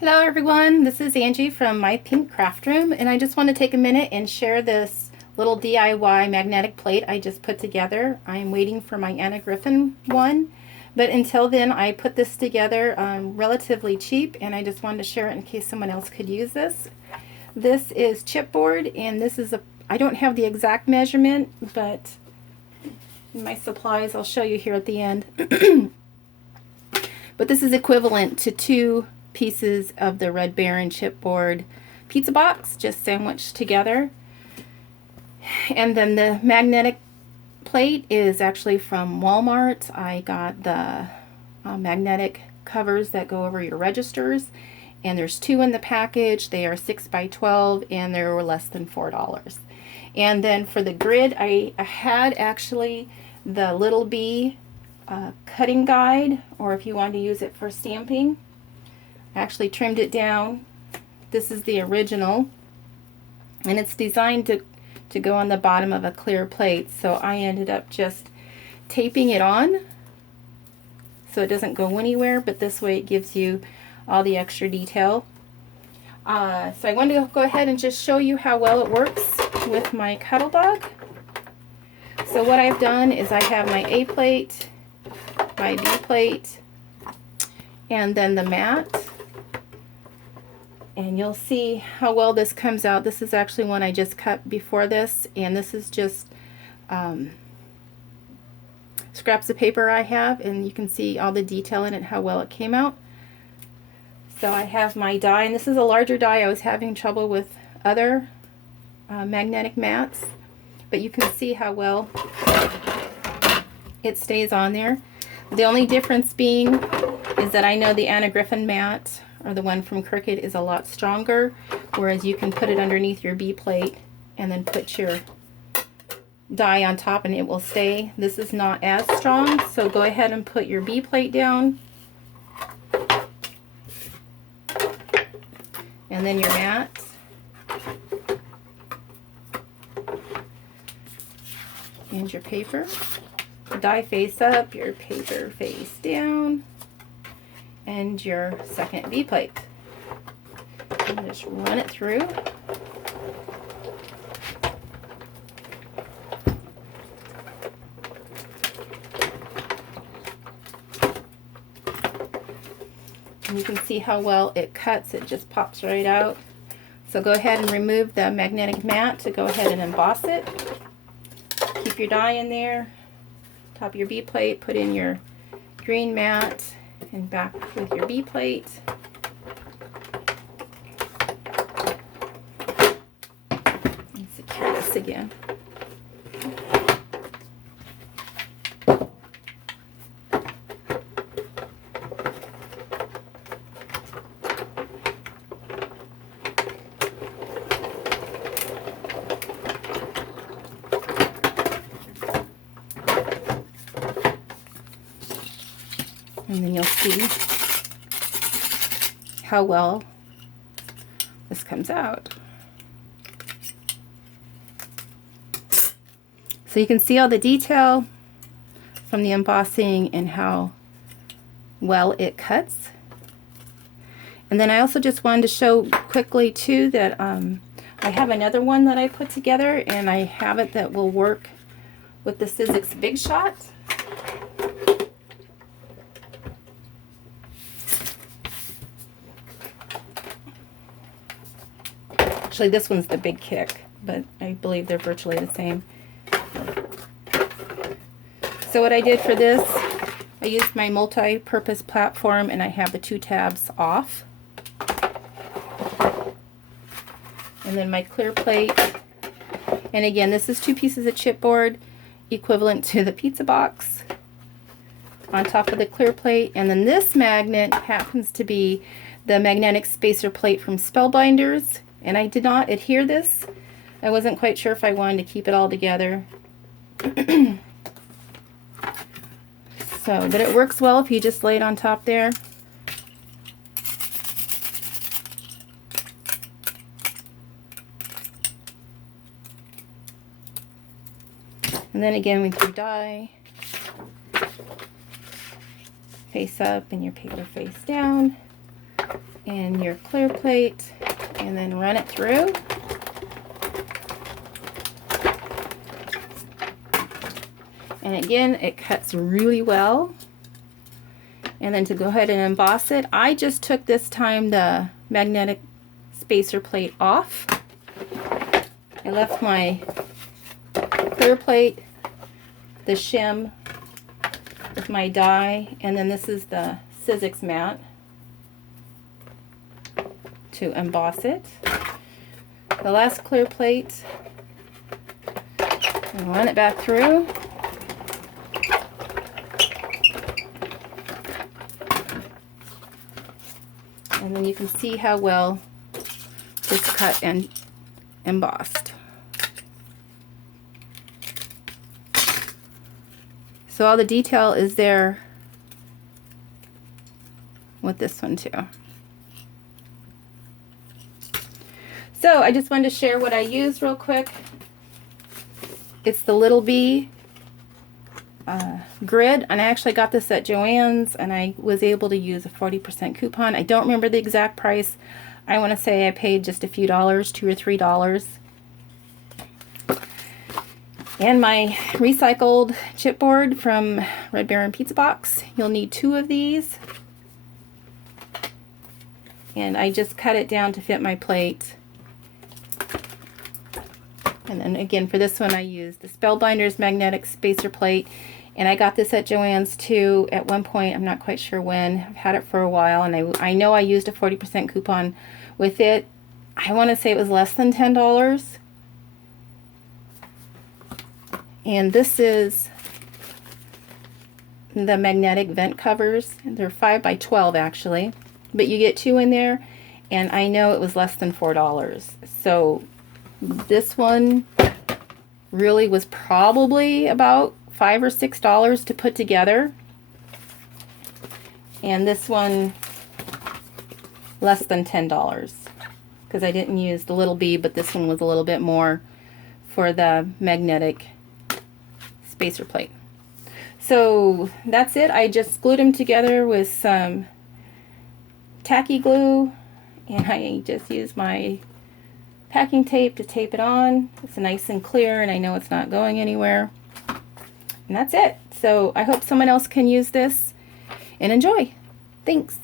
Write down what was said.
Hello everyone, this is Angie from My Pink Craft Room, and I just want to take a minute and share this little DIY magnetic plate I just put together. I'm waiting for my Anna Griffin one, but until then I put this together relatively cheap, and I just wanted to share it in case someone else could use this. This is chipboard, and this is I don't have the exact measurement, but in my supplies I'll show you here at the end. But this is equivalent to 2 pieces of the Red Baron chipboard pizza box, just sandwiched together. And then the magnetic plate is actually from Walmart. I got the magnetic covers that go over your registers, and there's 2 in the package. They are 6 by 12, and they were less than $4. And then for the grid, I had actually the Little Bee cutting guide, or if you want to use it for stamping. I actually trimmed it down. This is the original, and it's designed to go on the bottom of a clear plate, so I ended up just taping it on so it doesn't go anywhere, but this way it gives you all the extra detail. So I wanted to go ahead and just show you how well it works with my Cuttlebug. So what I've done is I have my A plate, my B plate, and then the mat. And you'll see how well this comes out. This is actually one I just cut before this, and this is just scraps of paper I have, and you can see all the detail in it, how well it came out. So I have my die, and this is a larger die. I was having trouble with other magnetic mats, but you can see how well it stays on there. The only difference being is that I know the Anna Griffin mat, or the one from Cricut, is a lot stronger, whereas you can put it underneath your B plate and then put your die on top and it will stay. This is not as strong, so go ahead and put your B plate down, and then your mat, and your paper. Die face up, your paper face down, and your second B plate. And just run it through. And you can see how well it cuts. It just pops right out. So go ahead and remove the magnetic mat to go ahead and emboss it. Keep your die in there. Top of your B plate, put in your green mat, and back with your B plate. And secure this again. And then you'll see how well this comes out. So you can see all the detail from the embossing and how well it cuts. And then I also just wanted to show quickly too that I have another one that I put together, and I have it that will work with the Sizzix Bigshot. Actually, this one's the Bigkick, but I believe they're virtually the same. So what I did for this, I used my multi-purpose platform, and I have the 2 tabs off. And then my clear plate. And again, this is 2 pieces of chipboard, equivalent to the pizza box, on top of the clear plate. And then this magnet happens to be the magnetic spacer plate from Spellbinders. And I did not adhere this. I wasn't quite sure if I wanted to keep it all together. But it works well if you just lay it on top there. And then again with your die, face up and your paper face down. in your clear plate and then run it through. And again, it cuts really well. And then to go ahead and emboss it, I just took this time the magnetic spacer plate off. I left my clear plate, the shim with my die, and then this is the Sizzix mat to emboss it. The last clear plate, and run it back through. And then you can see how well it's cut and embossed. So all the detail is there with this one too. So I just wanted to share what I used real quick. It's the Little Bee grid, and I actually got this at Joann's, and I was able to use a 40% coupon. I don't remember the exact price. I want to say I paid just a few dollars, $2 or $3. And my recycled chipboard from Red Baron Pizza Box. You'll need 2 of these. And I just cut it down to fit my plate. And then again, for this one I used the Spellbinders magnetic spacer plate. And I got this at Joann's too at one point. I'm not quite sure when. I've had it for a while, and I know I used a 40% coupon with it. I want to say it was less than $10. And this is the magnetic vent covers. They're 5 by 12 actually, but you get 2 in there, and I know it was less than $4. So this one really was probably about $5 or $6 to put together, and this one less than $10 because I didn't use the Little Bee, but this one was a little bit more for the magnetic spacer plate. So that's it. I just glued them together with some tacky glue, and I just used my packing tape to tape it on. It's nice and clear, and I know it's not going anywhere. And that's it. So I hope someone else can use this and enjoy. Thanks.